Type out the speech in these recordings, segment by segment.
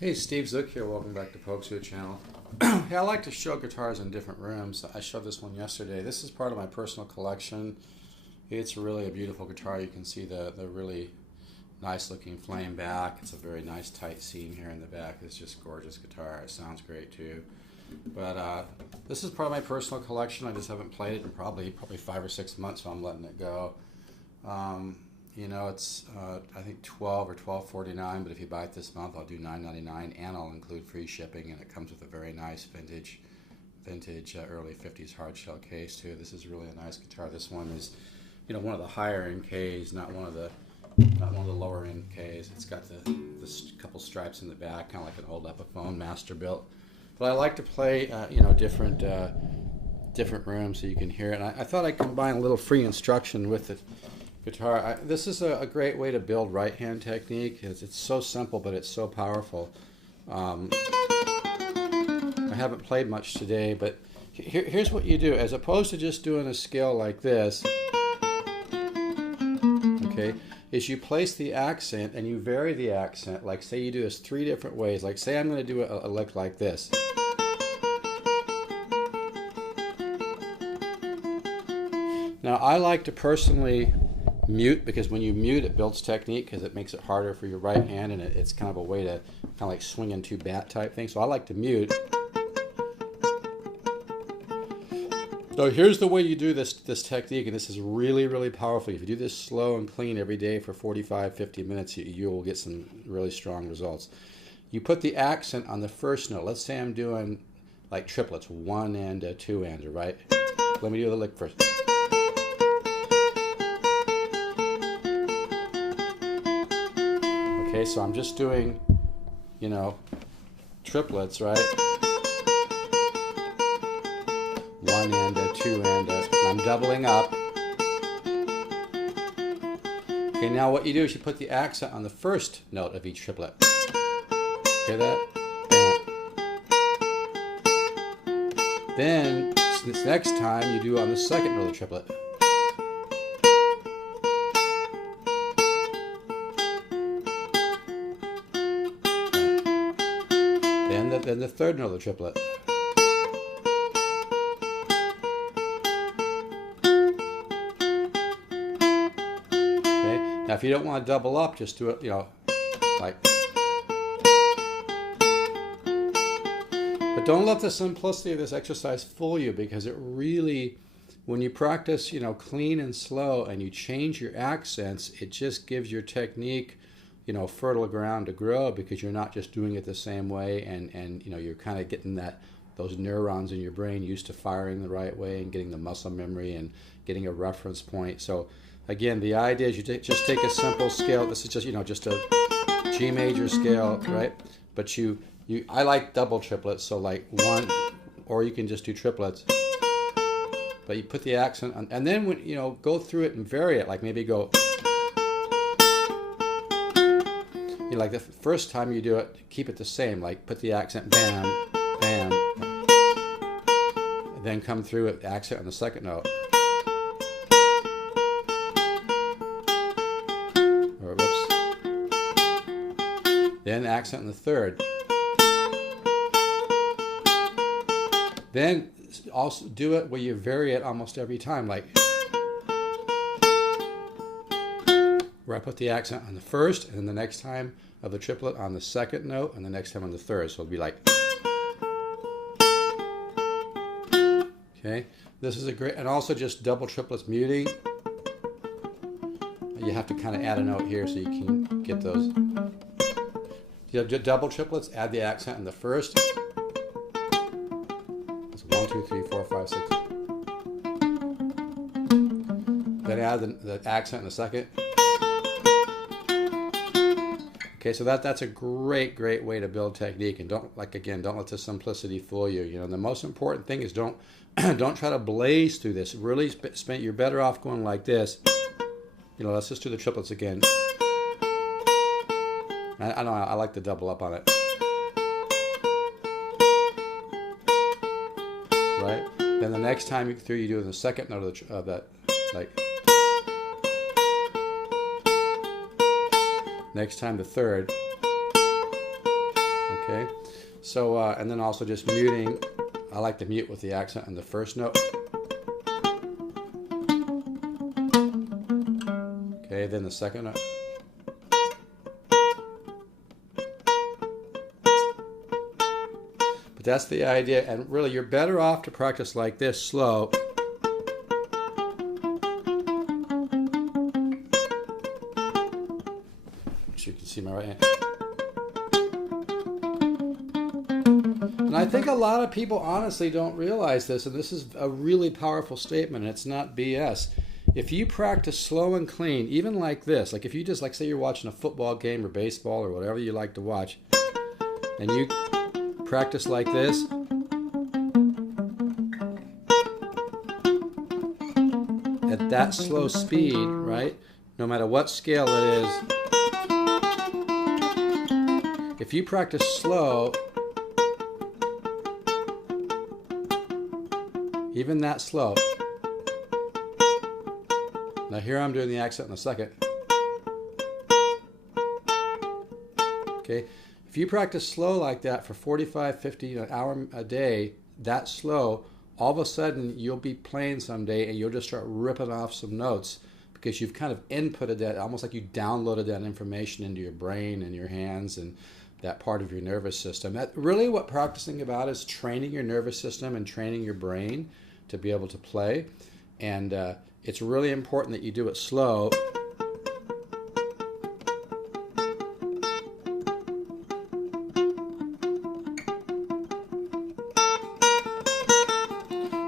Hey, Steve Zook here. Welcome back to Polkzoo channel. Hey, I like to show guitars in different rooms. I showed this one yesterday. This is part of my personal collection. It's really a beautiful guitar. You can see the really nice looking flame back. It's a very nice tight seam here in the back. It's just gorgeous guitar. It sounds great too. But this is part of my personal collection. I just haven't played it in probably 5 or 6 months, so I'm letting it go. You know, it's I think $12 or $12.49, but if you buy it this month, I'll do $9.99, and I'll include free shipping. And it comes with a very nice vintage early '50s hard shell case too. This is really a nice guitar. This one is, you know, one of the higher end Ks, not one of the lower end Ks. It's got the couple stripes in the back, kind of like an old Epiphone master built. But I like to play, you know, different rooms so you can hear it. And I thought I'd combine a little free instruction with the guitar. This is a great way to build right hand technique. It's so simple, but it's so powerful. I haven't played much today, but here's what you do. As opposed to just doing a scale like this, okay, is you place the accent and you vary the accent. Like say you do this 3 different ways. Like say I'm going to do a lick like this. Now I like to personally mute, because when you mute it builds technique, because it makes it harder for your right hand, and it's kind of a way to kind of like swinging 2 bat type thing. So I like to mute. So here's the way you do this technique, and this is really powerful. If you do this slow and clean every day for 45-50 minutes, you will get some really strong results. You put the accent on the first note. Let's say I'm doing like triplets, 1 and 2 and, right? Let me do the lick first. Okay, so I'm just doing, you know, triplets, right? 1 and 2 and I'm doubling up. Okay, now what you do is you put the accent on the first note of each triplet. Hear that? Then, this next time, you do on the second note of the triplet. Then the third note of the triplet. Okay. Now, if you don't want to double up, just do it, you know, like. But don't let the simplicity of this exercise fool you, because it really, when you practice, you know, clean and slow, and you change your accents, it just gives your technique, you know, fertile ground to grow, because you're not just doing it the same way, and you know, you're kind of getting those neurons in your brain used to firing the right way, and getting the muscle memory and getting a reference point. So again, the idea is you just take a simple scale. This is just, you know, just a G major scale, right? But I like double triplets, so like 1, or you can just do triplets. But you put the accent on, and then when you know, go through it and vary it, like maybe go. You know, like the first time you do it, keep it the same. Like put the accent, bam, bam. And then come through with the accent on the second note. Or whoops. Then accent on the third. Then also do it where you vary it almost every time. Like where I put the accent on the first, and then the next time of the triplet on the second note, and the next time on the third. So it'll be like. Okay, this is a great, and also just double triplets muting. You have to kind of add a note here so you can get those. You know, double triplets, add the accent in the first. It's 1, 2, 3, 4, 5, 6. Then add the accent in the second. Okay, so that's a great way to build technique, and don't let the simplicity fool you. You know, the most important thing is don't try to blaze through this. Really, you're better off going like this. You know, let's just do the triplets again. I know I like to double up on it. Right. Then the next time you do the second note of that, like. Next time the third. Okay, so and then also just muting. I like to mute with the accent on the first note. Okay, then the second note. But that's the idea, and really you're better off to practice like this, slow. So you can see my right hand. And I think a lot of people honestly don't realize this, and this is a really powerful statement, and it's not BS. If you practice slow and clean, even like this, like if you just, like say you're watching a football game or baseball or whatever you like to watch, and you practice like this, at that slow speed, right, no matter what scale it is, if you practice slow, even that slow. Now here I'm doing the accent in a second. Okay, if you practice slow like that for 45, 50, an hour a day, that slow, all of a sudden you'll be playing someday and you'll just start ripping off some notes because you've kind of inputted that, almost like you downloaded that information into your brain and your hands and that part of your nervous system. That really what practicing about is training your nervous system and training your brain to be able to play. And it's really important that you do it slow.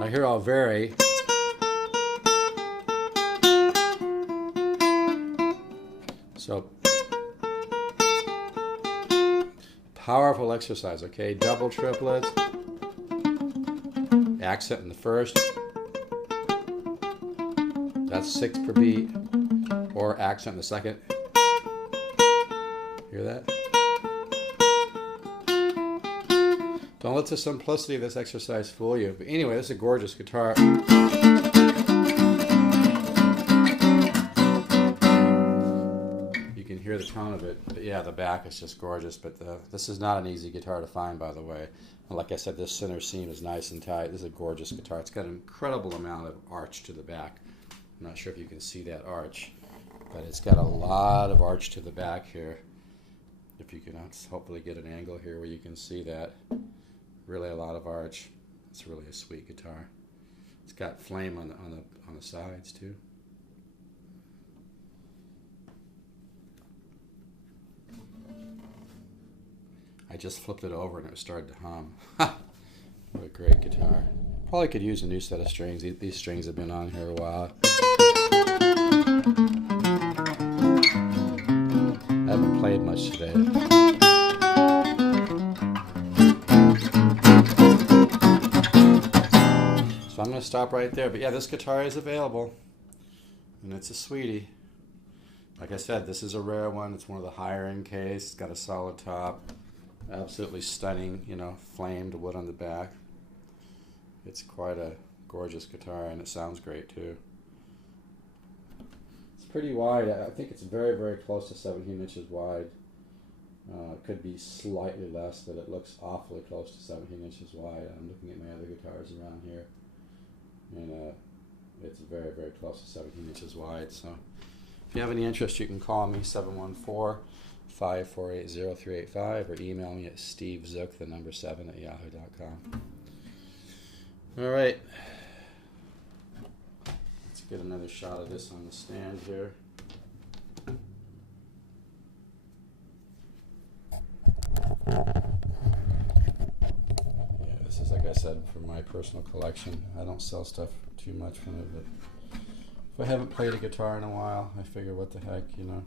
Now here I'll vary. So powerful exercise, okay? Double triplets, accent in the first, that's 6 per beat, or accent in the second. Hear that? Don't let the simplicity of this exercise fool you. But anyway, this is a gorgeous guitar. You can hear the tone of it. But yeah, the back is just gorgeous. But this is not an easy guitar to find, by the way. And like I said, this center seam is nice and tight. This is a gorgeous guitar. It's got an incredible amount of arch to the back. I'm not sure if you can see that arch, but it's got a lot of arch to the back here. If you can hopefully get an angle here where you can see that. Really a lot of arch. It's really a sweet guitar. It's got flame on the sides too. I just flipped it over and it started to hum. What a great guitar. Probably could use a new set of strings. These strings have been on here a while. I haven't played much today. So I'm going to stop right there. But yeah, this guitar is available. And it's a sweetie. Like I said, this is a rare one. It's one of the higher end case. It's got a solid top. Absolutely stunning, you know, flamed wood on the back. It's quite a gorgeous guitar, and it sounds great too. It's pretty wide. I think it's very, very close to 17 inches wide. It could be slightly less, but it looks awfully close to 17 inches wide. I'm looking at my other guitars around here, and it's very, very close to 17 inches wide. So if you have any interest, you can call me 714-548-0385 or email me at Steve Zook, the number 7 at yahoo.com. All right, let's get another shot of this on the stand here. Yeah, this is, like I said, for my personal collection. I don't sell stuff too much from it, but if I haven't played a guitar in a while, I figure what the heck, you know.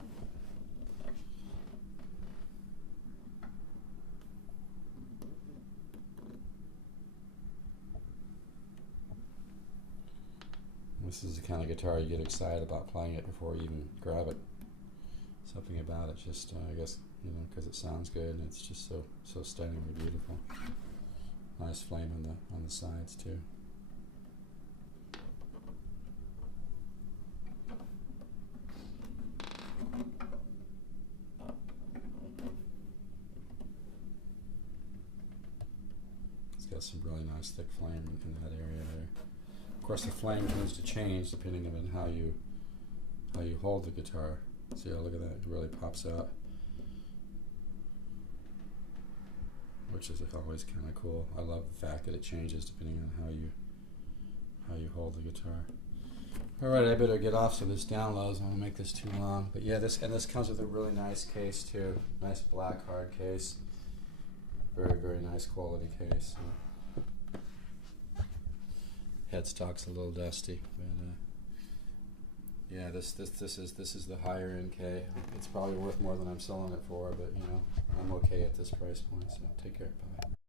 This is the kind of guitar you get excited about playing it before you even grab it. Something about it, just I guess, you know, because it sounds good and it's just so stunningly beautiful. Nice flame on the sides too. got some really nice thick flame in that area there. Of course, the flame tends to change depending on how you hold the guitar. See, look at that, it really pops out, which is always kind of cool. I love the fact that it changes depending on how you hold the guitar. Alright, I better get off so this downloads. I don't want to make this too long. But yeah, this comes with a really nice case too. Nice black hard case. Very, very nice quality case. Headstock's a little dusty, but yeah, this is the higher end K. It's probably worth more than I'm selling it for, but you know, I'm okay at this price point. So take care. Bye.